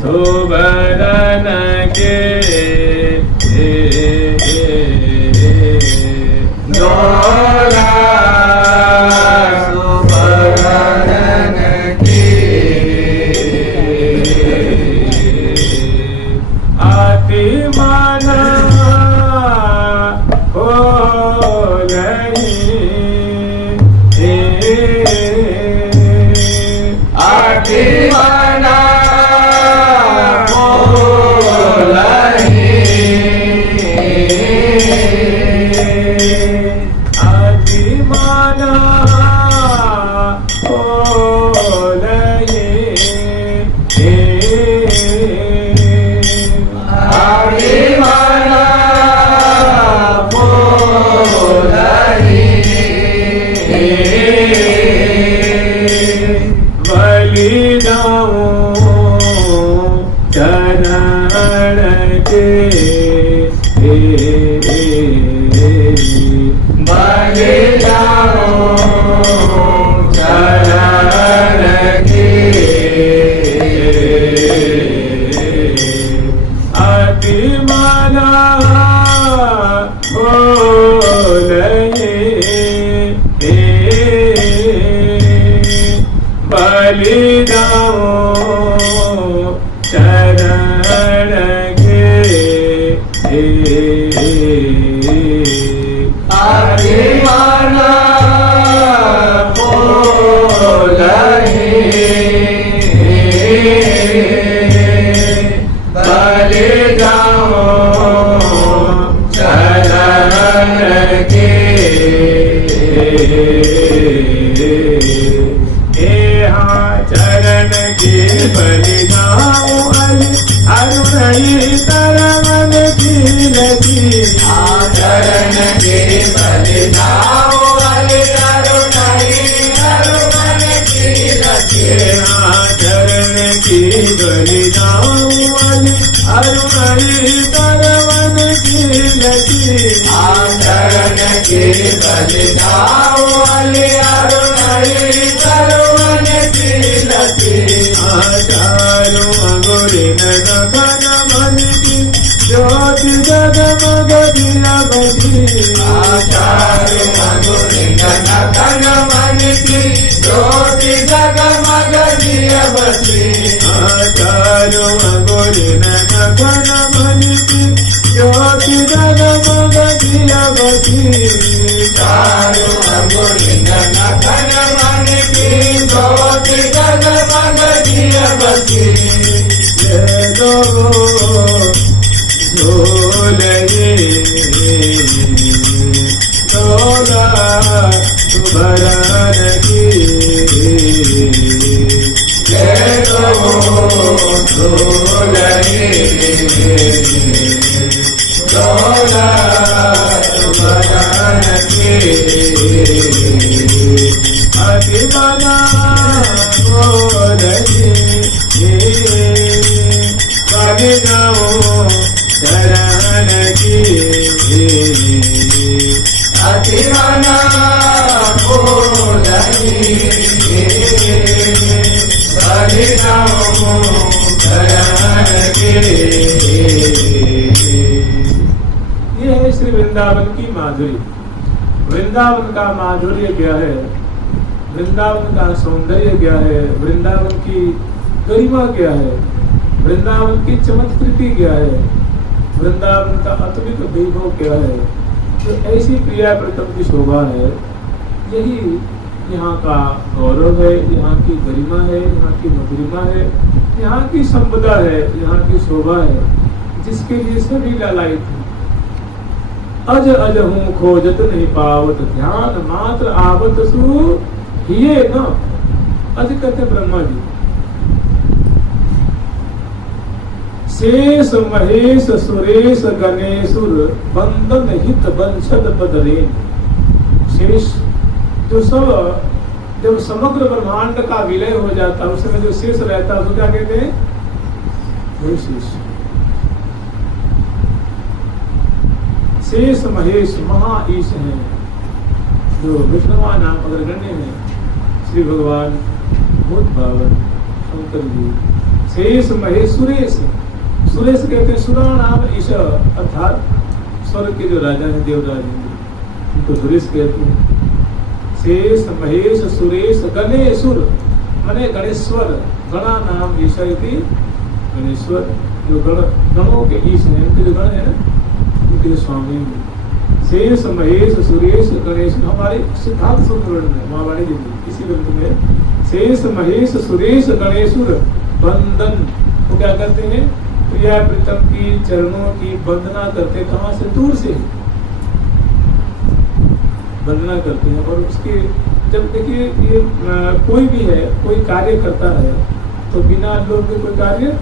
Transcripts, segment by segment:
सुबरन के दोला सुबरन के अति मन हो अतिमना बोलहि अतिमना बोलहि अतिमना बोलहि बलि जाऊं चरण के बलि जाऊं चरण के अति मना बोलहि बलि जाऊं चरण के अति मना बोलहि बलि जाऊं चरण के चरण के बलि जाऊं अरुणई तरवन की लगी चरण के बलि जाऊं अरुणई तरवन की लगी चरण की बलि जाऊं अरुणई तरवन की लगी चरण के बलि जाऊं अरुणई तरवन की लगी चारों अंगुरी नखन मन की ज्योति जगमग दिया बसी चारों अंगुरी नखन मन की ज्योति जगमग दिया बसी चारों अंगुरी नखन मन की ज्योति जगमग दिया बसी चारों अंगुरी नखन मन की ज्योति जगमग दिया बसी ले दो झोलने डोला सुभरन की ले दो झोलने डोला सुभरन की अति मना बोलहि बलि जाऊं चरण की अति मना बोलहि बलि जाऊं चरण की। ये है श्री वृंदावन की माधुरी। वृंदावन का माधुर्य क्या है, वृंदावन का सौंदर्य क्या है, वृंदावन की गरिमा क्या है, वृंदावन की चमत्कृति क्या है, वृंदावन का अतुलित वैभव क्या है। तो ऐसी प्रिया प्रथम की शोभा है, यही यहाँ का गौरव है, यहाँ की गरिमा है, यहाँ की मधुरिमा है, यहाँ की संपदा है, यहाँ की शोभा है, जिसके लिए सभी लालायित हैं। अज अज हूँ खोजत नहीं पावत ध्यान मात्र आवत सु हिये न। अज कहते ब्रह्मा जी। शेष महेश सुरेश गणेशुर बंदन हित वंशद बदरेन। शेष जो सब जब समग्र ब्रह्मांड का विलय हो जाता है उस समय जो शेष रहता है उसको क्या कहते हैं, वही शेष। शेष महेश महाईश हैं जो विष्णुवा नाम अग्रगण्य हैं। श्री भगवान भूत भावन शंकर जी। शेष महेश सुरेश, सुरेश कहते हैं सुरा नाम ईश, अर्थात स्वर्ग के जो राजा हैं देवराज उनको सुरेश कहते हैं। शेष महेश सुरेश गणेशुर मने गणेश्वर, गणा नाम ईश गणेश्वर, जो गणों के ईश हैं, उनके जो गण है ना उनके जो स्वामी हैं। शेष महेश सुरेश गणेश हमारे सिद्धार्थ सुब्रमण्य में महावाणी जी इसी ग्रंथ में शेष महेश सुरेश गणेशुर बंदन वो क्या करते हैं, प्रिया प्रीतम की चरणों की वंदना करते, कहां से, दूर से वंदना करते हैं। और उसके जब देखिए ये कोई भी है, कोई कार्य करता है तो बिना लोग के कोई कार्य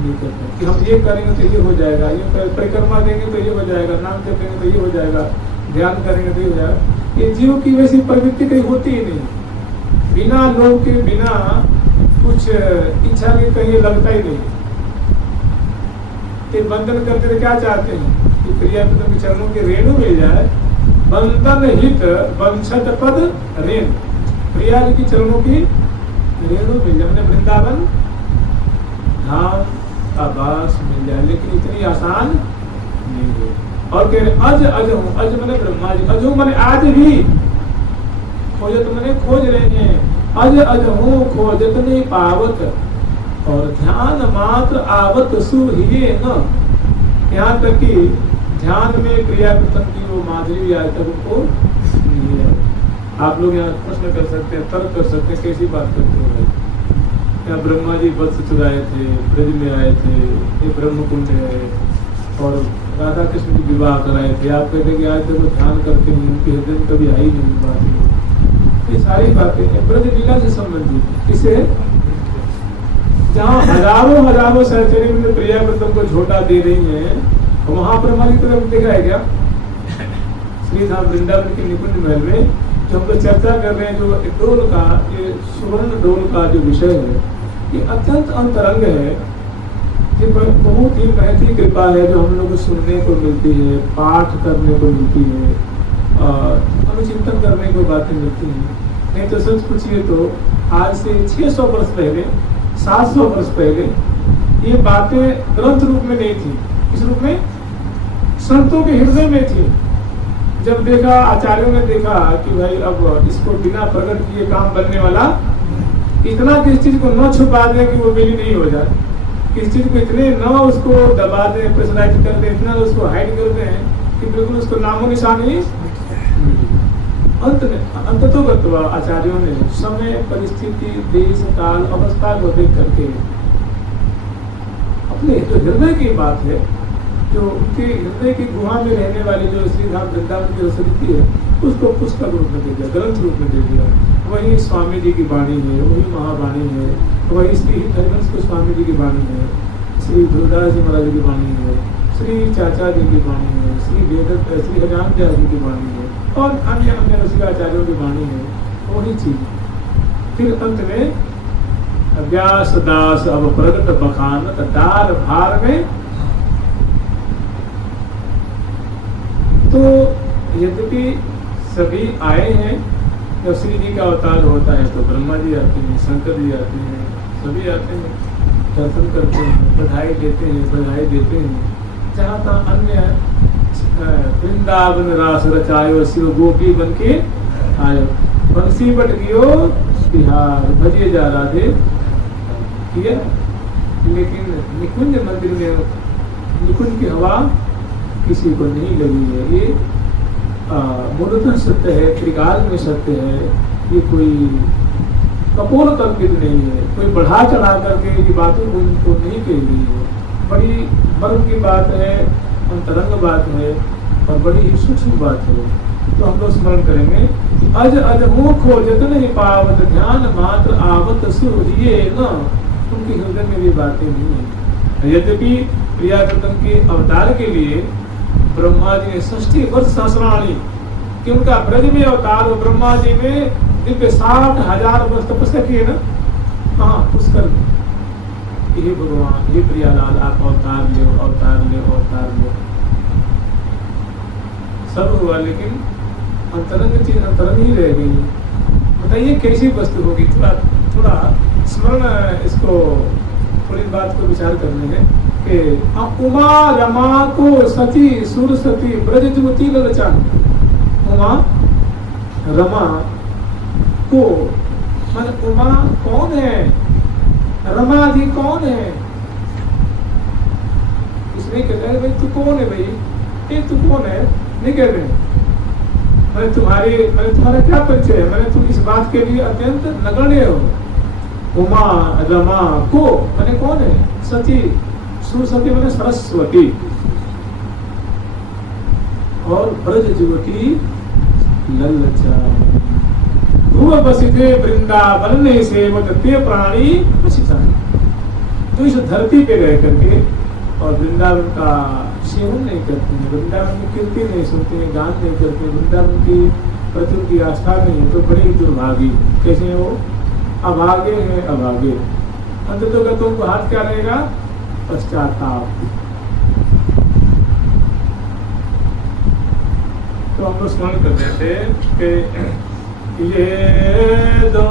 नहीं करता कि हम ये करेंगे तो ये हो जाएगा, ये परिक्रमा देंगे तो ये हो जाएगा, नाम जप देंगे तो ये हो जाएगा, ध्यान करेंगे तो ये हो जाएगा। ये जीव की वैसी प्रवृत्ति कहीं होती ही नहीं, बिना लोग के बिना कुछ इच्छा के कहीं लगता ही नहीं। कि बंधन करते तो क्या चाहते हैं कि प्रिया के चरणों के रेणु मिल जाए, बंधन हित वंशत पद रेण, प्रिया जी की चरणों की रेणु मिल जाए, वृंदावन धाम का वास मिल जाए, लेकिन इतनी आसान नहीं है। और कह रहे अज अज हूँ, अज मैंने ब्रह्मा जी, अज हूँ मैंने आज भी, खोजत मैंने खोज रहे हैं, अज अज हूँ खोजत नहीं पावत, और ध्यान मात्र आवत सुहिए न, यहाँ तक कि ध्यान में क्रिया कृतन की वो माधुरी आज तक उनको नहीं है। आप लोग यहाँ प्रश्न कर सकते हैं, तर्क कर सकते हैं, कैसी बात करते हो। यहाँ ब्रह्मा जी वत्स चुराए थे, ब्रज में आए थे, ये ब्रह्म कुंड है, और राधा कृष्ण की विवाह कराए थे, आप कहते कि आज तक वो ध्यान करते हैं, उनके हृदय में कभी आई नहीं बात। ये सारी बातें ब्रज लीला से संबंधित, किसे जहाँ हजारों हजारों सहचरी में प्रिया व्रतम को झोटा दे रही है, वहां पर हमारी तरफ देखा है क्या, श्रीधाम वृंदावन के निकुंज महल में जो हम लोग चर्चा कर रहे हैं, जो डोल का, ये सुवर्ण डोल का जो विषय है, ये अत्यंत अंतरंग है, ये बहुत ही महती कृपा है जो हम लोग को सुनने को मिलती है, पाठ करने को मिलती है, अनुचिंतन करने को बातें मिलती हैं। नहीं तो सच पूछिए तो आज से 600 वर्ष पहले, 700 वर्ष पहले ये बातें ग्रंथ रूप में नहीं थी। किस रूप में? संतों के हृदय में थी। जब देखा, आचार्यों ने देखा कि भाई अब इसको बिना प्रकट किए काम बनने वाला, इतना किस चीज को न छुपा दें कि वो बिली नहीं हो जाए, किस चीज को इतने न उसको दबा दें, प्रेशराइज कर दें, इतना उसको हाइड कर दें कि बिल्कुल उसको नामो निशान ही। अंततोगत्वा आचार्यों ने समय, परिस्थिति, देश, काल, अवस्था को देख करके अपने जो हृदय की बात है, जो उनके हृदय की गुहा में रहने वाली जो श्रीधाम वृंदावन की रसनीति है, उसको पुस्तक रूप में दे दिया, ग्रंथ रूप में दे दिया। वही स्वामी जी की वाणी है, वही महावाणी है, वही श्री हरिवंश को स्वामी जी की वाणी है, श्री ध्रुवदास जी महाराज की वाणी है, श्री चाचा जी की वाणी है, श्री वेद श्री हजान जी की वाणी है, और अन्य अन्य रसिकाचार्यों की वाणी है, वही चीज। फिर अंत में व्यास दास अब प्रगट बखानत डार भार में। तो यद्यपि सभी आए हैं, जब श्री जी का अवतार होता है तो ब्रह्मा जी आते हैं, शंकर जी आते हैं, सभी आते हैं, दर्शन करते हैं, बधाई देते हैं, बधाई देते हैं। जहाँ तहाँ अन्य वृंदावन रास रचायो शिव गोपी बन के आयो, बंसी बट गियो बिहार भजिए जा राधे किया। लेकिन निकुंज मंदिर में निकुंज की हवा किसी को नहीं लगी है। ये मूलतः सत्य है, त्रिकाल में सत्य है, ये कोई कपोल कल्पित नहीं है, कोई बढ़ा चढ़ा करके ये बातों को इनको नहीं कही गई है। बड़ी मर्म की बात है, अंतरंग बात है, और बड़ी ही सूक्ष्म बात है। तो हम लोग स्मरण करेंगे, अज अज मुँह खोजत नहीं पावत, ध्यान मात्र आवत सूर्य न। उनके हृदय में ये बातें नहीं है। यद्यपि प्रियाकृतम के अवतार के लिए ब्रह्मा जी ने 60 वर्ष सहस्राणी कि उनका ब्रज में अवतार हो, ब्रह्मा जी ने दिव्य 60,000 वर्ष तपस्या किए ना, हाँ पुष्कर में। ये भगवान, ये प्रियालाल आप अवतार ले, अवतार ले, अवतार ले, सब हुआ, लेकिन अंतरंग चीज अंतरंग ही रह गई। बताइए कैसी वस्तु होगी? थोड़ा स्मरण इसको थोड़ी बात को विचार करने हैं कि उमा रमा को सती सुर सती ब्रज जुवती ललचान। उमा रमा को मन उमा कौन है, रमा जी कौन है? इसमें कहते हैं भाई तू कौन है, भाई ये तू कौन है? नहीं कह रहे मैंने तुम्हारा क्या परिचय है, मैंने तुम इस बात के लिए अत्यंत नगण्य हो। उमा रमा को मैंने कौन है? सती सुरसती मैंने सरस्वती और ब्रज जुवती ललचा। ध्रुव बसिते वृंदावन ने सेवक ते प्राणी पछितानी। तो इस धरती पे रह करके और वृंदावन का सेवन नहीं करते हैं, वृंदावन की कीर्ति नहीं सुनते हैं, गान नहीं करते हैं, वृंदावन की प्रति उनकी आस्था नहीं है, तो बड़े दुर्भागी। कैसे हैं वो? अभागे हैं, अभागे। अंततः का तुमको हाथ क्या रहेगा? पश्चाताप। तो हम लोग स्मरण करते थे कि ये दो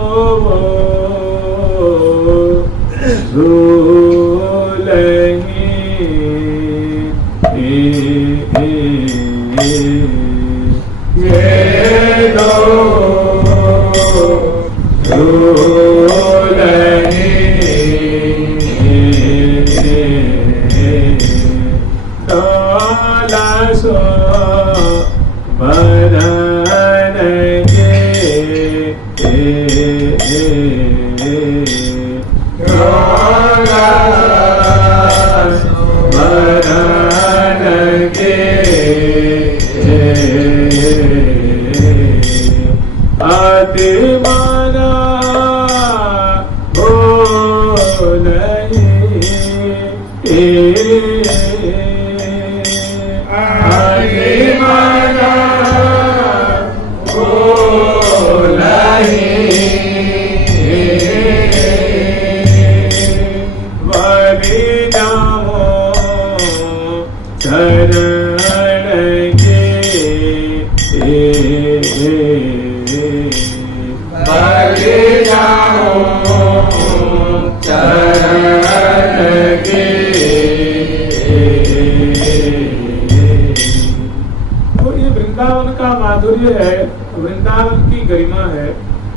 ये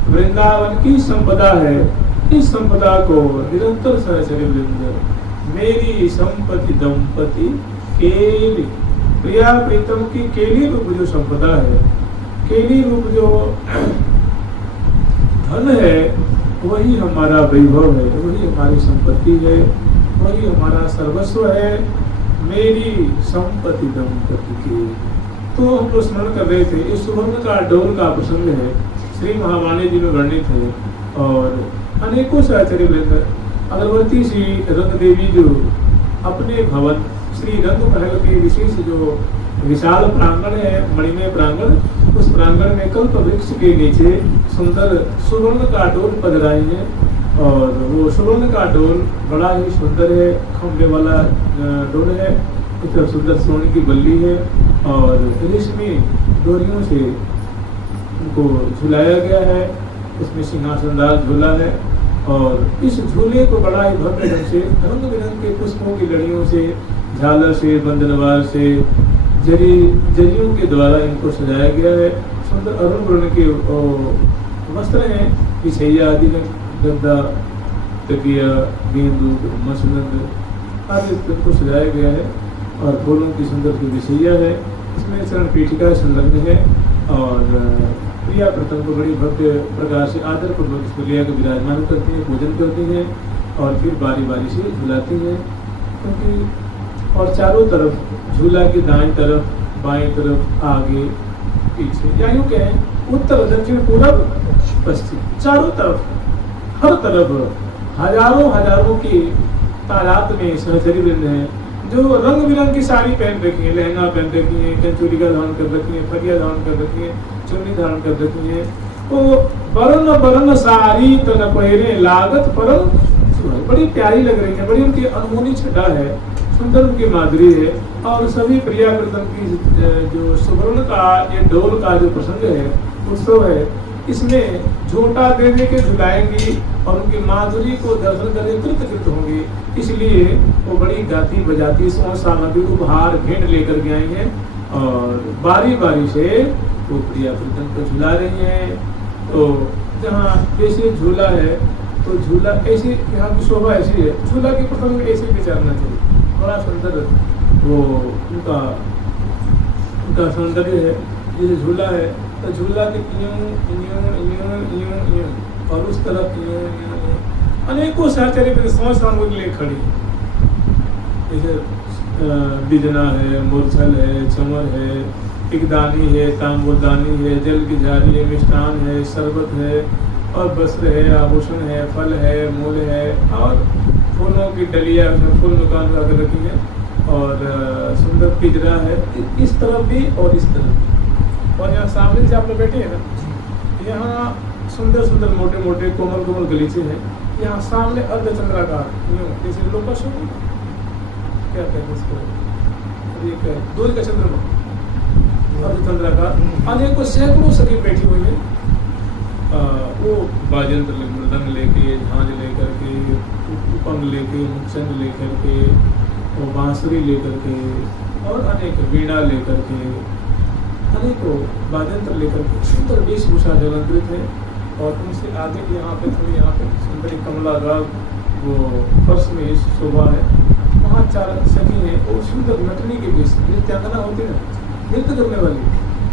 वृंदावन की संपदा है। इस संपदा को निरंतर सहचर्य वृंद मेरी संपत्ति दंपति केली प्रिया प्रीतम की केली रूप जो संपदा है, केली रूप जो धन है, वही हमारा वैभव है, वही हमारी संपत्ति है, वही हमारा सर्वस्व है। मेरी संपत्ति दंपति की। तो हम लोग स्मरण कर रहे थे, इस सुवर्ण का डोल का प्रसंग है, श्री महावाणी जी में वर्णित है। और अनेकों सहचर्य वृंद अगरवर्ती श्री रंग देवी जो अपने भवन श्री रंग महल के विशेष जो विशाल प्रांगण है, मणिमय प्रांगण, उस प्रांगण में कल्प वृक्ष के नीचे सुंदर सुवर्ण का डोल पधराए हैं। और वो सुवर्ण का डोल बड़ा ही सुंदर है, खंभे वाला डोल है, इतना सुंदर सोने की बल्ली है और रेशमी डोरियों से उनको झुलाया गया है। इसमें सिंहासनदार झूला है और इस झूले को बड़ा ही भव्य ढंग से रंग बिरंग के पुष्पों की लड़ियों से, झालर से, बंधनवार से, जरियों के द्वारा इनको सजाया गया है। सुंदर अरुण वर्ण के वस्त्र हैं, पिछैया आदि में गद्दा, तकिया, गेंदू, मसनद आदि इनको सजाया गया है और फूलों की सुंदर सी विषैया है। इसमें चरण पीठिका संलग्न है और प्रिया प्रथम को बड़ी भव्य प्रकार से आदर पूर्वक इसको लिया कर विराजमान करती हैं, पूजन करती हैं और फिर बारी बारी से झुलाती हैं। क्योंकि और चारों तरफ झूला की दाएं तरफ, बाएं तरफ, आगे पीछे, या यूँ कहें उत्तर दक्षिण पूर्व पश्चिम, चारों तरफ हर तरफ हजारों की तादाद में सहचरी वृंद हैं जो रंग बिरंग की साड़ी पहन रखी है, लहंगा पहन रखी है, कंचूरिका धारण कर रखी है, फरिया धारण कर रखी है, चुन्नी धारण कर रखी है। तो बरन बरन साड़ी तन पहरे लागत परम, बड़ी प्यारी लग रही है, बड़ी उनकी अनमोनी छटा है, सुंदर उनकी माधुरी है। और सभी प्रिया प्रथम की जो सुवर्ण का ये डोल का जो प्रसंग है, उत्सव है, इसमें झोंटा दे दे के झुलाएंगी और उनकी माधुरी को दर्शन करके कृतकृत होंगी। इसलिए वो बड़ी गाती बजाती सौ सामग्री उपहार भेंट लेकर के आई हैं और बारी बारी से वो प्रिया प्रीतम को झुला रही हैं। तो जहाँ जैसे झूला है तो झूला ऐसे, यहाँ की शोभा ऐसी है, झूला के प्रसंग में ऐसे विचारना चाहिए। बड़ा सुंदर वो उनका सौंदर्य है। जैसे झूला है तो झूला के यूं और उस तरफ अनेकों साचार्य में सौ सामग्री ले खड़ी, जैसे बिजना है, मूर्छल है, चमर है, टिकदानी है, तांबूलदानी है, जल की झाड़ी है, मिष्ठान है, शरबत है और वस्त्र है, आभूषण है, फल है, मूल है और फूलों की डलिया उसमें फूल नुकान लगा कर रखी है और सुंदर पिंजरा है इस तरफ भी और इस तरफ भी। और यहाँ सामने से आप लोग बैठे हैं ना, यहाँ सुंदर सुंदर मोटे मोटे कोमल कोमल गलीचे हैं। यहाँ सामने अर्धचंद्राकार जैसे लोकस हो, क्या कहते हैं इसको, एक दूर का चंद्रमा, अर्धचंद्राकार अनेकों सैकड़ों सखी बैठी हुई है। वो बाजंत्र मृदंग लेके, झांझ लेकर के, उपम लेके, मुचंद लेकर के, वो बांसुरी लेकर के और अनेक वीणा लेकर के, अनेकों वाद्यंत्र लेकर के सुंदर वेशभूषा अलंकृत है। और उनसे आगे यहाँ पे थोड़ी यहाँ पे सुंदर कमला राग वो फर्श में इस शोभा है। वहाँ चार सखी हैं, वो सुंदर नटनी के बीच नृत्यांगना होती है, नृत्य करने वाली,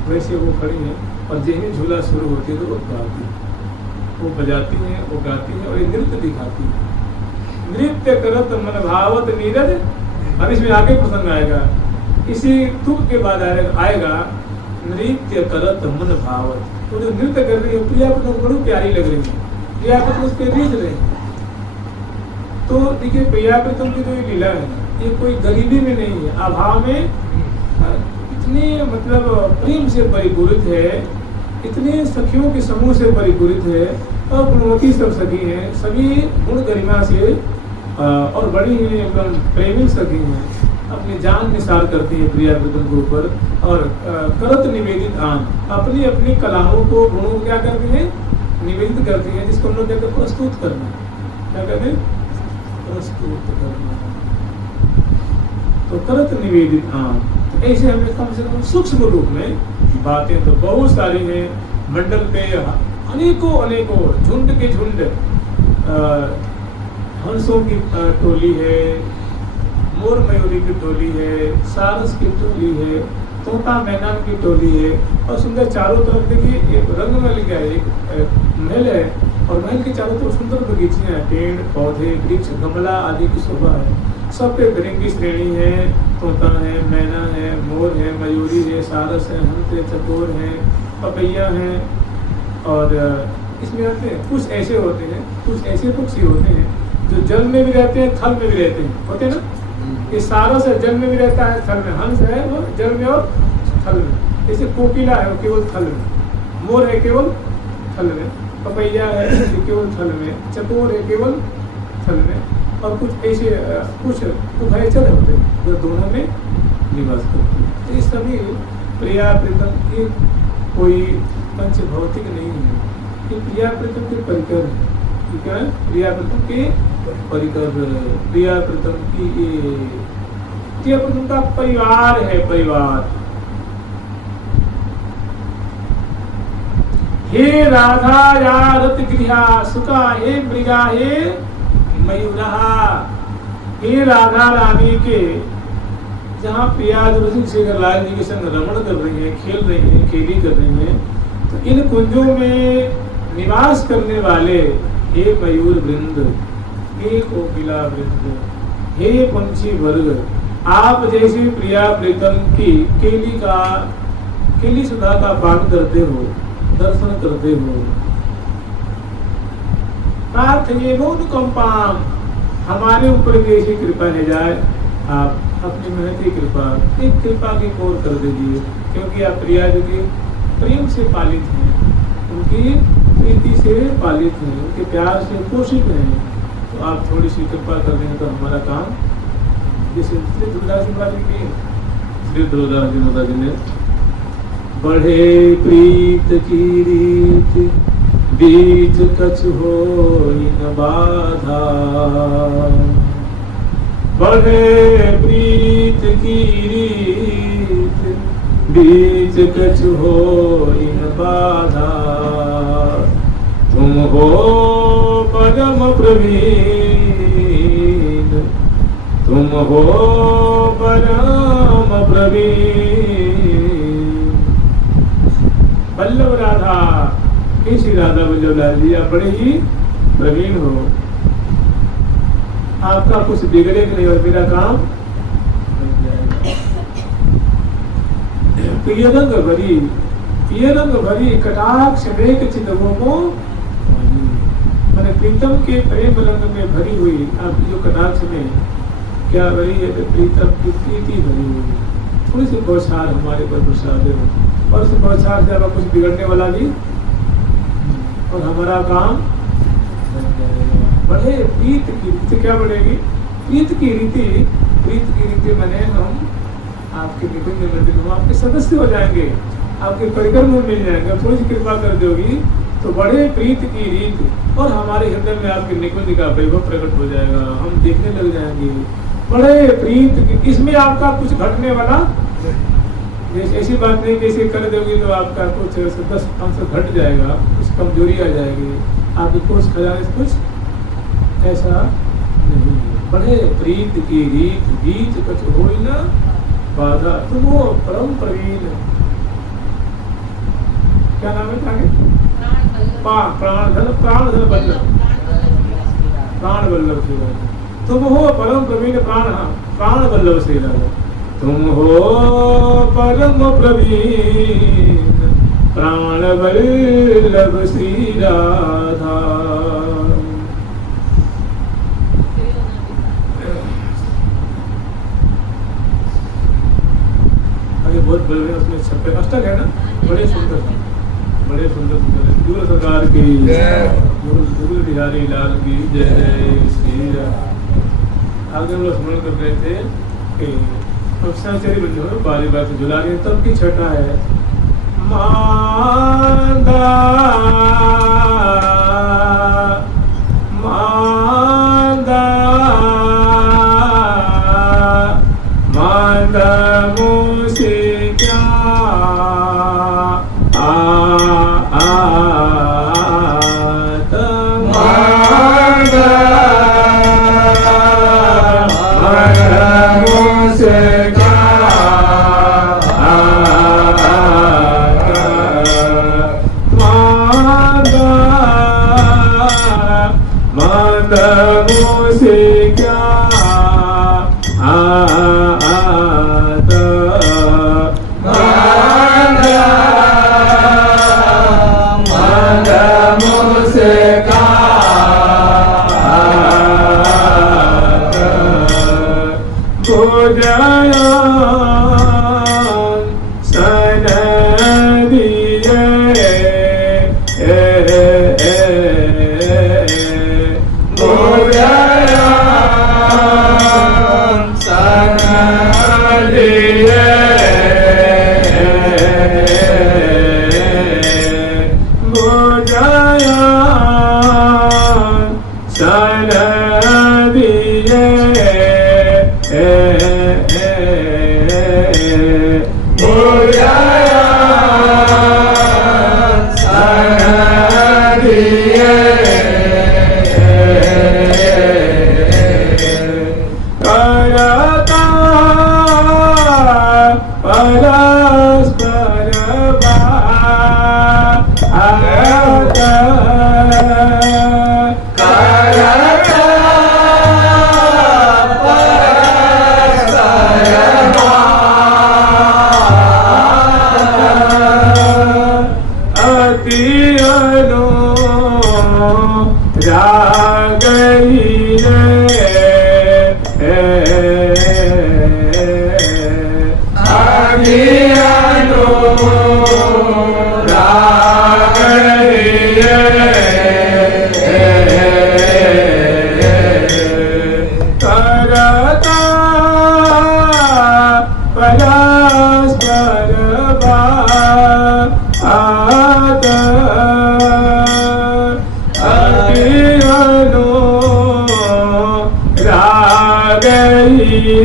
वैसे वो खड़ी हैं। और जैसे झूला शुरू होती है तो वो गाती, वो बजाती हैं, वो गाती हैं और ये नृत्य दिखाती है। नृत्य करत मन भावत नीरज। अब इसमें आगे प्रसंग आएगा, इसी तुक के बाद आएगा नृत्य करत मन भावत। तो जो नृत्य कर रही है प्रिया को बड़ी प्यारी लग रही है, प्रिया को उस पर रीझ रहे हैं। तो देखिए प्रिया प्रीतम की जो ये लीला है ये कोई गरीबी में नहीं है, अभाव में इतने मतलब प्रेम से परिपूरित है, इतने सखियों के समूह से परिपूरित है और गुणवती सब सखी हैं, सभी गुण गरिमा से और बड़ी ही एकदम प्रेमी सखी हैं। अपनी जान निसार करती है प्रिया प्रीतम के ऊपर और करत निवेदित आन, अपनी अपनी कलाओं को गुणों क्या करती है, निवेदित करती है, जिसको हम लोग कहते हैं प्रस्तुत करना। क्या कहते हैं, प्रस्तुत करना। तो करत निवेदित आन, तो ऐसे हमें कम से कम सूक्ष्म रूप में बातें तो बहुत सारी हैं। मंडल पे अनेकों अनेकों झुंड के झुंड हंसों की टोली है, मोर मयूरी की टोली है, सारस की टोली है, तोता मैना की टोली है और सुंदर चारों तरफ देखिए एक रंगमहल क्या है, एक महल है और महल के चारों तरफ सुंदर बगीचे हैं, पेड़ पौधे वृक्ष गमला आदि की शोभा है। सब पे फिरंगी श्रेणी है, तोता है, मैना है, मोर है, मयूरी है, सारस है, हंस है, चकोर है, पपैया है। और इसमें होते हैं कुछ ऐसे होते हैं, कुछ ऐसे पक्षी होते हैं जो जल में भी रहते हैं, थल में भी रहते हैं, होते हैं ना। ये सारस है, जल में भी रहता है, थल में। हंस है वो जल में और थल में। जैसे कोकिला है वो केवल थल में, मोर है केवल थल में, पपैया है केवल थल में, चकोर है केवल थल में और कुछ ऐसे कुछ उभयचर होते हैं जो दोनों में निवास करते हैं। तो ये सभी प्रिया प्रीतम ये कोई पंच भौतिक नहीं है, ये प्रिया प्रीतम के परिकर है। क्या है, प्रिया प्रीतम के परिकर, प्रिया प्रीतम की प्रिया प्रीतम का परिवार है, परिवार। हे राधा या रत गृहा सुखा, हे मृगा, हे मयूरा। हे राधा रानी के जहाँ प्रिया दुर्सिंह शेखर लाल जी के संग रमण कर रही है, खेल रही है, खेली कर रही है, तो इन कुंजों में निवास करने वाले हे मयूर वृंद, हे कोकिला वृंद, हे पंछी वर्ग, आप जैसी प्रिया प्रीतम की केली सुधा का पान करते हो, दर्शन करते हो। अनुकंपाम, हमारे ऊपर कैसी कृपा है जाए, आप अपनी मेहनती कृपा एक कृपा की ओर कर दीजिए, क्योंकि आप प्रिया जी के प्रेम से पालित हैं, उनकी प्रीति से पालित हैं, उनके प्यार से पोषित हैं। तो आप थोड़ी सी कृपा कर देंगे तो हमारा काम, जैसे श्री ध्रुवदास जी महाराज की, श्री ध्रुवदास जी महाराज ने बढ़े प्रीत की रीत बीच कछ होई न बाधा। बढ़े प्रीत की रीत बीच कछ होई न बाधा। तुम हो परम प्रवीण, तुम हो परम प्रवीण। वल्लभ राधा, हे श्री राधा वल्लभलाल जी, आप बड़े ही प्रवीण हो। आपका कुछ बिगड़े नहीं और मेरा काम बन जाएगा। प्रिय रंग भरी कटाक्ष मेघ चितवों को, मैंने प्रीतम के प्रेम रंग में भरी हुई आपकी जो कटाक्ष में क्या भरी है, तो प्रीतम की प्रीति भरी हुई है। थोड़ी सी बौछार हमारे पर प्रसाद हो, और उस बौछार से आपका कुछ बिगड़ने वाला नहीं और हमारा काम बन जाएगा। बढ़े प्रीत की रीति, क्या बढ़ेगी? प्रीत की रीति मैंने हम आपके निकुंज मंदिर में आपके सदस्य हो जाएंगे, आपके परिकर में मिल जाएंगे। थोड़ी सी कृपा कर दोगी तो बड़े प्रीत की रीति और हमारे हृदय में आपके निकुंज का वैभव प्रकट हो जाएगा, हम देखने लग जाएंगे। बड़े प्रीत की, इसमें आपका कुछ घटने वाला ऐसी बात नहीं कि इसे कर दोगी तो आपका कुछ 10% घट जाएगा, कुछ कमजोरी आ जाएगी, आपके कुछ खजाने से कुछ ऐसा नहीं। बड़े प्रीत की रीत बीच कुछ होई ना बाधा। तुम वो परम प्रवीण, क्या नाम है आगे? प्राण धन वल्लभ, प्राण वल्लभ श्री राधा। तुम हो परम प्रवीण प्राण वल्लभ श्री राधा। तुम हो परम प्रवीण प्राण वल्लभ श्री राधा। आगे बहुत बड़े उसमें छप्पे अष्टक है ना, बड़े सुंदर है। दूर सरकार की गुरु बिहारी लाल की जय श्री राम। आगे हम लोग स्मरण कर रहे थे कि अफसाचरी बंधु बारी बार से झुला रही, तब की छठा है मांदा मांदा मांदा मुझसे क्या परस्पर रही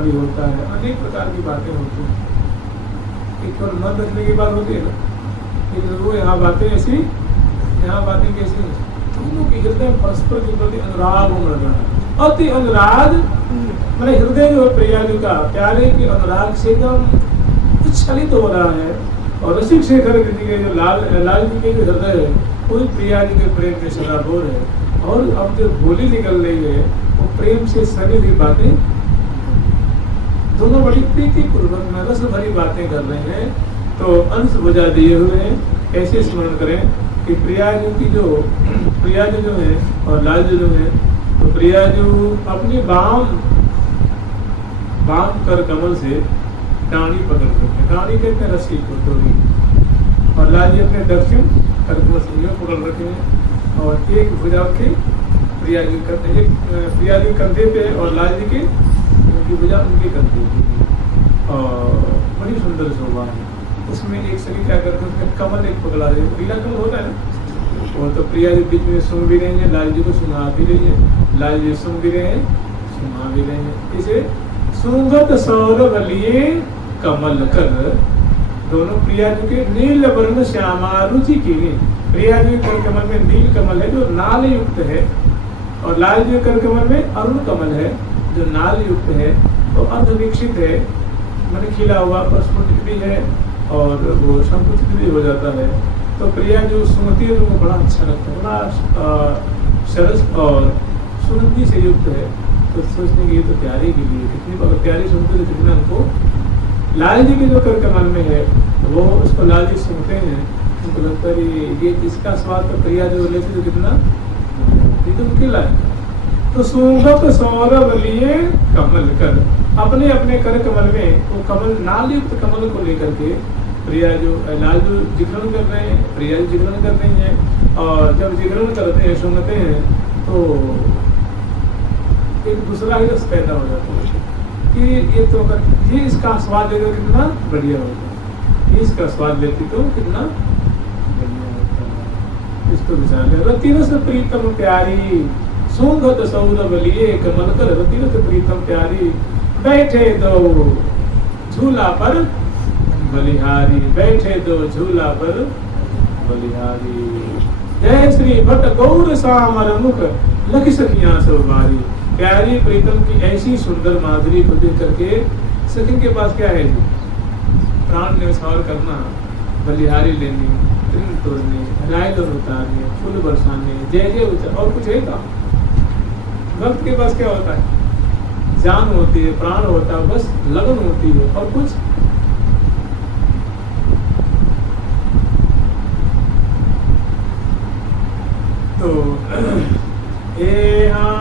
भी होता है, अनेक प्रकार की बातें होती हैं। एक और मन रखने की बात होती है ना, लेकिन वो यहाँ बातें ऐसी, यहाँ बातें कैसी दोनों के हृदय परस्पर के प्रति अनुराग उमड़ रहा है। अति अनुराग मैंने हृदय जो है प्रियाजू का प्यारे के अनुराग से एकदम उच्छलित हो रहा है। और रसिक शेखर जी के जो लाल जी के जो हृदय है वो प्रियाजू के प्रेम में सदाबोर है। और अब जो बोली निकल रही है वो प्रेम से सनी हुई बातें, दोनों बड़ी प्रीति पूर्वक में रस भरी बातें कर रहे हैं। तो अंश बुझा दिए हुए हैं। कैसे स्मरण करें कि प्रियाजू की जो प्रियाजू जो है और लालजू जो है, तो प्रियाजू अपनी बाम कर कमल से डाणी पकड़ रखे, डाणी कहते हैं रस्सी को तोड़ी, और लालजी अपने दक्षिण कर कमल से पकड़ रखे हैं। और एक भुजा के प्रियाजू करते, एक प्रियाजू कंधे पे और लालजी के उनकी भुजा उनके कंधे पे, और बड़ी सुंदर शोभा है। उसमें एक सखी क्या करते हैं, उसमें कमल एक पकड़ा रहे, पीला कमल होता है ना, वो तो प्रियाजू बीच में सुन भी रही है, लालजी को सुना भी रही है, लालजी सुन भी रहे हैं, सुना भी रहे हैं। इसे सुगत सौरभ लिए कमल कर, दोनों प्रियाजू के नील वर्ण श्यामा रुचि की। प्रियाजू कर कमल में नील कमल है जो नाल युक्त है, और लालजी कर कमल में अरुण कमल है जो नाल युक्त है, तो अर्धविकसित है, मन खिला हुआ प्रस्फुटित भी है और वो संकुचित भी हो जाता है। तो प्रियाजू सुनती है तो वो बड़ा अच्छा लगता है, बड़ा सरस और सुगंधी से युक्त है। तो सोचने की ये तो प्यारे के लिए कितनी प्यारी सुनते थे, कितना उनको लालजी के जो कर कमल में है वो उसको लालजी सुनते हैं, उनको लगता है ये इसका स्वाद तो प्रियाजू लेते तो कितना ये तो उनके लायक। तो सुगत सौरभ लिए कमल कर, अपने अपने कर कमल में वो कमल नाल युक्त कमल को लेकर के प्रियाजू लालजू जिग्रण कर रहे हैं, प्रियाजू जिग्रण कर रही हैं। और जब जिग्रण करते हैं सुनते हैं तो एक दूसरा ही रस पैदा हो जाता है कि ये तो अगर ये इसका स्वाद लेगा कितना बढ़िया होगा, ये इसका स्वाद लेती तो कितना बढ़िया होता है। इसको विचार ले रतिरस प्रीतम प्यारी सुगत सौरभ लिए कमल कर, रतिरस प्रीतम प्यारी बैठे दो झूला पर बलिहारी, बैठे दो झूला पर बलिहारी। जय श्री भट्ट गौर सामर मुख लख सखियां सब बारी। प्यारी प्रीतम की ऐसी सुंदर माधुरी को देख करके सखी के पास क्या है जी, प्राण न्यौछावर करना, बलिहारी लेनी, तृण तोड़ने, रायदन उतारने, फूल बरसाने, जय जय उतार, और कुछ है का? भक्त के पास क्या होता है? जान होती है, प्राण होता है, बस लगन होती है, और कुछ तो यहाँ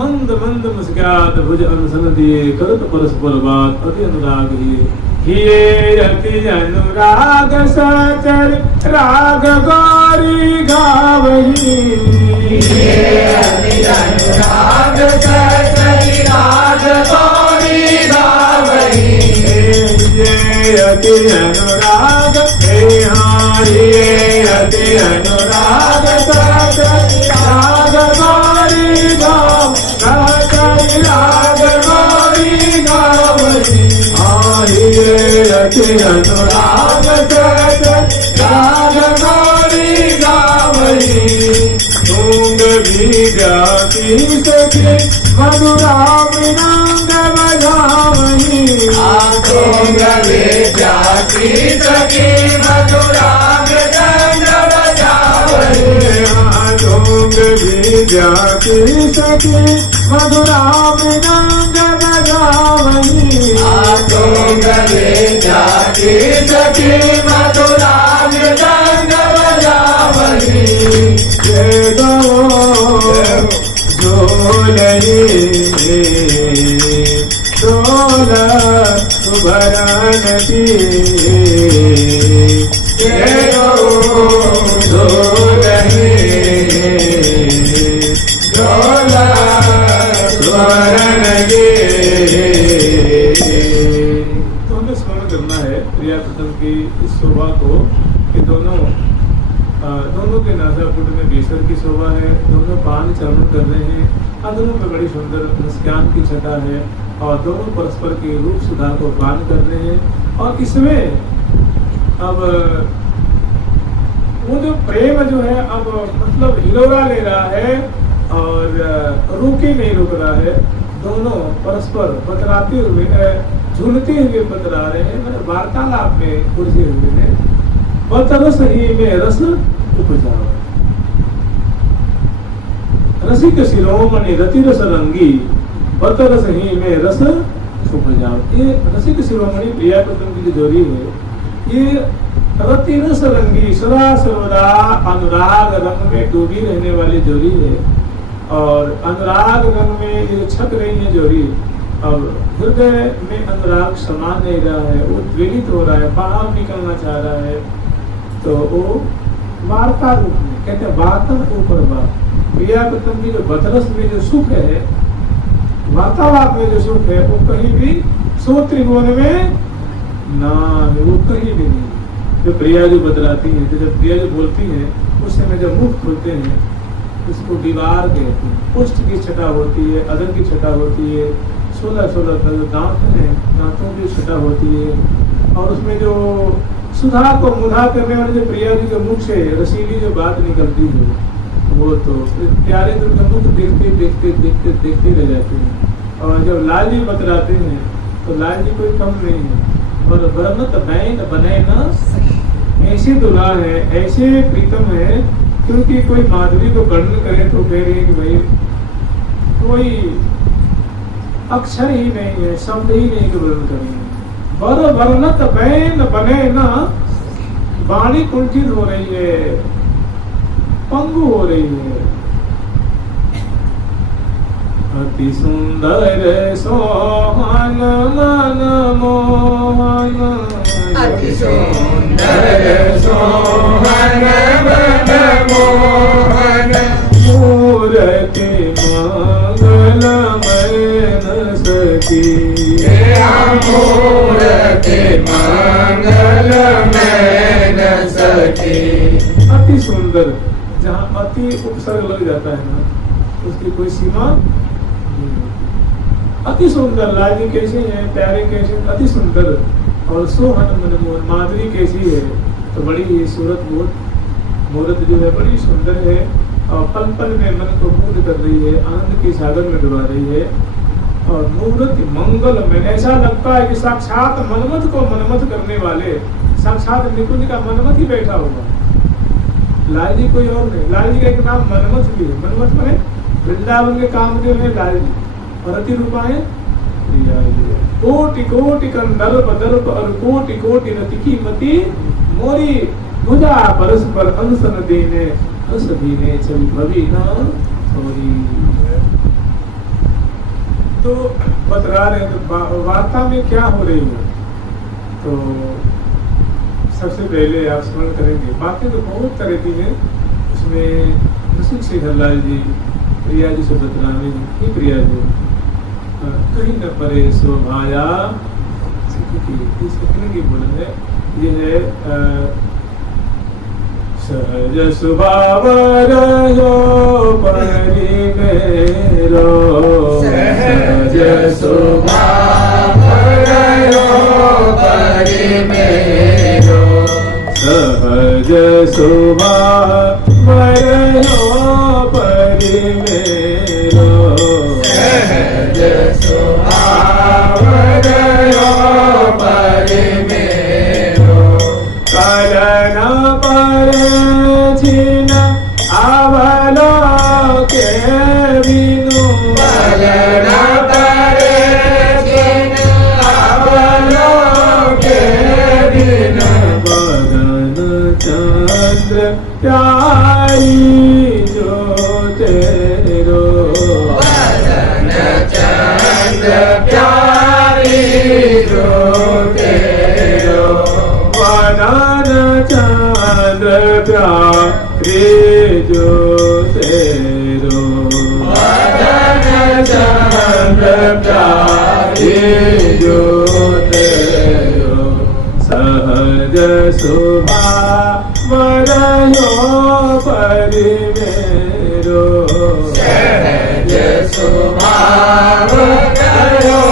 मंद मंद मुस्कात भुज अनुसन दिए, करत परस्पर बात अति अनुराग हिये अति अनुराग सचर राग गौरी गावही। अति अनुराग सचर राग गौरी गावही। अति अनुराग हे हारिये अति अनुराग सचर राग गौरी गाव, सचर राग गौरी गावही। आहिये अति अनुराग सचर राग गौरी गावही। तुंग विद्या की सखी मधुरा मृदंग बजावही। तुंग विद्या की सखी मधुरा मृदंग बजावही। तुंग विद्या की सखी मधुरा मृदंग बजावही। तुंग विद्या की सखी मधुरा मृदंग बजावही। जय गो जो दौलत भरन की दुल्हे दौलत भरन की। तो हमें स्मरण करना है प्रिया प्रथम की इस शोभा को कि दोनों के नासापुट में बेसर की शोभा है, दोनों पान चरण कर रहे हैं, दोनों में बड़ी सुंदर मुस्कान की छटा है और दोनों परस्पर के रूप सुधा को पान कर रहे हैं। और इसमें अब वो जो प्रेम जो है अब मतलब हिलोरा ले रहा है और रुके नहीं रुक रहा है, दोनों परस्पर बतराते हुए झूलते हुए बतरा रहे हैं, मतलब वार्तालाप में उलझे हुए हैं। बतरस ही में रस उपजाओ, रसिक शिरोमणि रति रस रंगी, बतरस ही में रस उपजाओ। ये रसिक शिरोमणि प्रिया प्रथम की जो जोड़ी है, ये रति रस रंगी सदा सर्वदा अनुराग रंग में डूबी रहने वाली जोड़ी है। और अनुराग रंग में ये छक रही है जोड़ी, अब हृदय में अनुराग समा नहीं रहा है, वो द्वेलित हो रहा है, बाहर निकलना चाह रहा है। तो वो वार्ता रूप में कहते हैं वार्तन ऊपर बात। प्रिया प्रथम की जो बतरस में जो सुख है, वार्तालाप में जो सुख है, वो कहीं भी सो त्रिभुवन में ना, वो कहीं भी नहीं। जो प्रिया जो बतलाती है, तो जब प्रिया जो बोलती है उस समय जब मुख खोलते हैं उसको दीवार कहते हैं। पुष्ट की छटा होती है, अदर की छटा होती है, 16 दांत हैं, दांतों की छटा होती है। और उसमें जो सुधा को मुधा करने वाले जो प्रिया जी के मुख से रसीली जो बात निकलती है, वो तो प्यारे दुर्ग मुख देखते देखते देखते देखते रह जाते हैं। और जब लाल जी बतलाते हैं तो लाल जी कोई कम नहीं है। और बरनत बैन बने न ऐसे दुल्हा है, ऐसे प्रीतम है, क्योंकि कोई माधुरी को वर्णन करे तो कह रही है कि भाई कोई अक्षर ही नहीं है, शब्द ही नहीं कि वर्णन करेंगे। बर वर्णत बैन बने न, वाणी कुंठित हो रही है, पंगु हो रही है। अति सुंदर सोहन मन मोहन, अति सुंदर सोहन मन मोहन, मूर्ति मंगलमय न सकी, मूर्ति मंगलमय न सकी। अति सुंदर, जहाँ अति उपसर्ग लग जाता है ना, उसकी कोई सीमा नहीं। अति सुंदर लाल जी कैसी है, प्यारे कैसे, अति सुंदर। और सोहन मन मोहन, माधुरी कैसी है, तो बड़ी सूरत मूर्त जो है बड़ी सुंदर है और पल पल में मन को मुग्ध कर रही है, आनंद के सागर में डुबा रही है। और मूर्ति मंगल में ऐसा लगता है कि साक्षात मनमथ को मनमथ करने वाले साक्षात निकुंज का मनमथ ही बैठा होगा। लाल जी कोई और नहीं, लाल जी का एक नाम मनमथ भी है। मनमथ में वृंदावन के काम जो है लाल जी, और अति रूपा है प्रिया जी। कोटि कोटि कंदर्प दर्प और कोटि कोटि रति की मति, मोरी भुजा परस्पर अंसन देने रस दीने चल भवी न छोरी। तो बतला रहे तो वार्ता में क्या हो रही है, तो सबसे पहले आप स्मरण करेंगे बातें तो बहुत तरह की है। उसमें रसिक शेखरलाल जी प्रिया जी से बतलाने की, प्रिया जी कहीं न परे शोभाया की बोलन है, ये है सहज स्वभाव रहो परि मेरो, सहज स्वभाव रहो परि मेरो, सहज स्वभाव रहो परि मेरो, सहज स्वभाव रहो परि मेरो, कलन पर छिन अवलोके बिनु, कलन पर छिन अवलोके बिनु, बदन चंद्र प्यारी जो तेरो, बदन मदन चंद्र प्यारे जो तेरो, मदन चंद्र प्यारे जो तेरो, सहज स्वभाव रहो परि मेरो, सहज स्वभाव रहो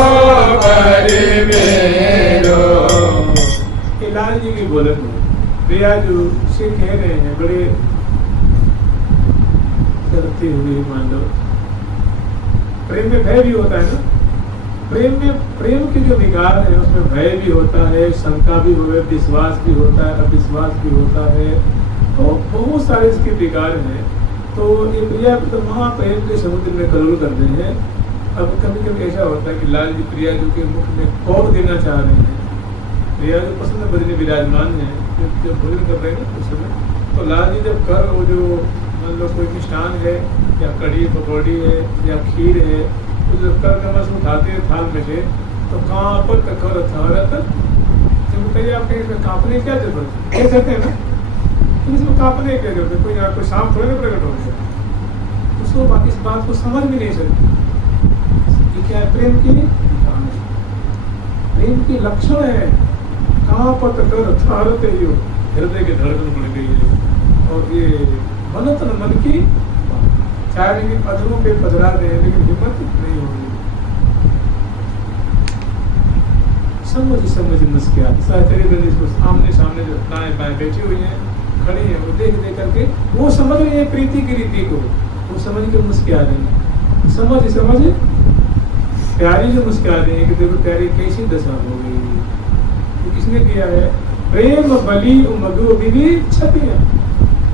परि मेरो। लाल जी की बोलन प्रिया जो से कह रहे हैं, बड़े करते हुए मान लो, प्रेम में भय भी होता है ना, प्रेम के जो विकार है उसमें भय भी होता है, शंका भी होता है, विश्वास भी होता है, अविश्वास भी होता है, तो बहुत सारे इसके विकार हैं। तो ये प्रिया तो महाप्रेम के समुद्र में करोड़ करते हैं। अब कभी कभी ऐसा होता है कि लाल जी प्रिया जी के मुख में कौर देना चाह रहे हैं, प्रिया जो पसंद बदले विराजमान है, जब भोजन कर रहे हैं उस समय, तो लाल जी जब कर वो जो मान लो कोई मिष्ठान है या कड़ी पकौड़ी है या खीर है, तो जब कर कमस उठाते हैं थाल में से, तो कांपत कर थरत, जब बताइए आप कहीं इसमें कांपने क्या जरूरत है, कह सकते हैं ना, तो इसमें कांपने क्या जरूरत है, कोई यहाँ कोई सांप थोड़े ना प्रकट हो गया, उसको बाकी इस बात को समझ भी नहीं सकते। ये क्या है? प्रेम की लक्षण है, कांपत कर थरत, यो हृदय की धड़कन बढ़ गई है, और ये मनत मन की चाहे कि पदरों पे पधरा दे, लेकिन हिम्मत नहीं होगी। समझ मुस्किया सहचर्य इसको सामने सामने जो दाएं बाएं बैठी हुई हैं, खड़ी हैं, वो देख देख करके वो समझ रही है प्रीति की रीति को, वो समझ के मुस्किया रही है, समझ प्यारी जो मुस्किया रही है कि देखो प्यारी कैसी दशा हो गई, तो किसने किया है? प्रेम बलि मधु विधि छतियां,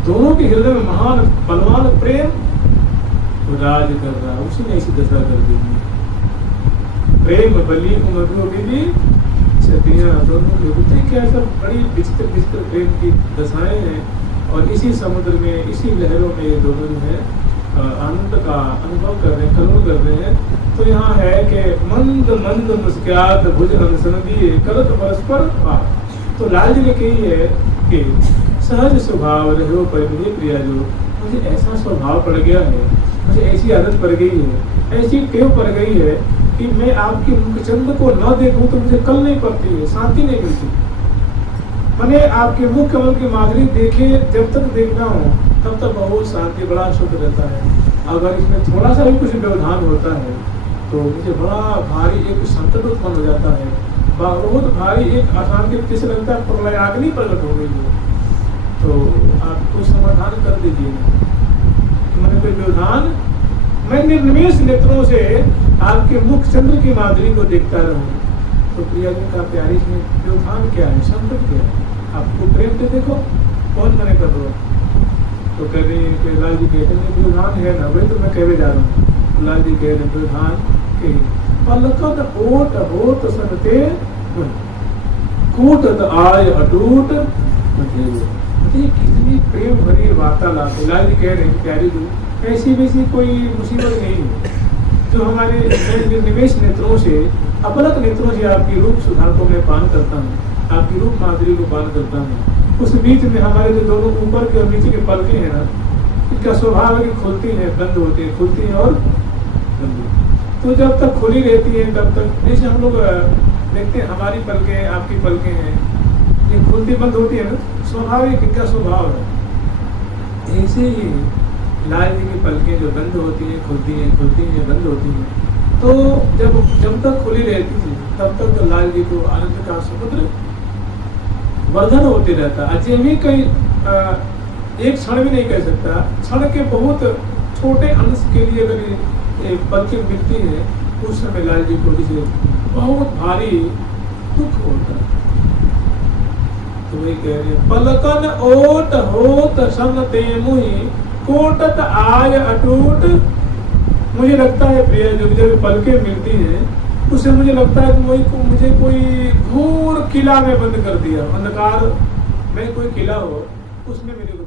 दोनों के हृदय में महान बलवान प्रेम राज कर रहा, उसी ने ऐसी दशा कर दी। प्रेम बलि मधु विधि छतियां, दोनों के होते क्या सब बड़ी विचित्र प्रेम की दशाएं हैं, और इसी समुद्र में इसी लहरों में ये दोनों जो है आनंद का अनुभव कर रहे हैं, करुण कर रहे हैं। तो यहाँ है कि मंद मंद मुस्कुरात भुज हंसन दिए करत परस्पर बात। तो लाल जी ने कही है कि सहज स्वभाव रहो पर मुझे प्रिया जो, मुझे ऐसा स्वभाव पड़ गया है, मुझे ऐसी आदत पड़ गई है, ऐसी टेव पड़ गई है कि मैं आपकी मुखचंद को न देखूं तो मुझे कल नहीं पड़ती है, शांति नहीं मिलती। मैंने आपके मुख कमल की माधुरी देखे, जब तक देखना हो तब तक बहुत शांति, बड़ा सुख रहता है। अगर इसमें थोड़ा सा भी कुछ व्यवधान होता है तो मुझे बड़ा भारी एक संकट उत्पन्न हो जाता है, बहुत भारी एक अशांति जैसे लगता है प्रलयाग्नि प्रकट हो गई है। तो आप कोई समाधान कर दीजिए, मैंने कोई व्यवधान, मैं निर्निमेष नेत्रों से आपके मुख चंद्र की माधुरी को देखता रहूं। तो प्रिया जी का प्यारी में व्यवधान क्या है, संकट क्या है? आपको प्रेम से देखो, कौन मने कर रहा हो? तो कह रही कि लाल जी कहते हैं व्यवधान है ना, वही तो मैं कहने जा रहा हूँ। लाल जी कह रहे व्यवधान के पलकत ओट होत सनते कूटत आय अटूट मधेरो। कितनी प्रेम भरी वार्तालाप। लाल जी कह रहे हैं प्यारी जी, ऐसी वैसी कोई मुसीबत नहीं है जो हमारे निवेश नेत्रों से, अपलक नेत्रों से आपकी रूप सुधार को मैं पान करता हूँ, आपकी रूप माधुरी को पान करता हूँ। उस बीच में हमारे जो दोनों ऊपर के और नीचे के पलकें हैं ना, इनका स्वभाव है कि खुलती हैं, बंद होती हैं, खुलती हैं और बंद होती हैं। तो जब तक खुली रहती है तब तक, जैसे हम लोग देखते हैं हमारी पलकें, आपकी पलकें हैं, ये खुलती बंद होती है ना, स्वाभाविक इनका स्वभाव है। ऐसे ही लाल जी की पलकें जो बंद होती हैं, खुलती हैं, बंद होती हैं। तो जब तक खुली रहती थी तब तक तो लाल जी को आनंद का समुद्र वर्धन होते रहता। अजय भी कहीं एक क्षण भी नहीं कह सकता, क्षण के बहुत छोटे अंश के लिए अगर पलकें मिलती है उस समय लाल जी को जिसे बहुत भारी दुख होता है। तो वही कह रहे हैं पलकन ओट होत सन ते मुहि कोटत आय अटूट। मुझे लगता है प्रिया जो जब पलकें मिलती हैं उससे मुझे लगता है कि मुझे कोई घोर किला में बंद कर दिया, अंधकार में कोई किला हो उसमें मेरे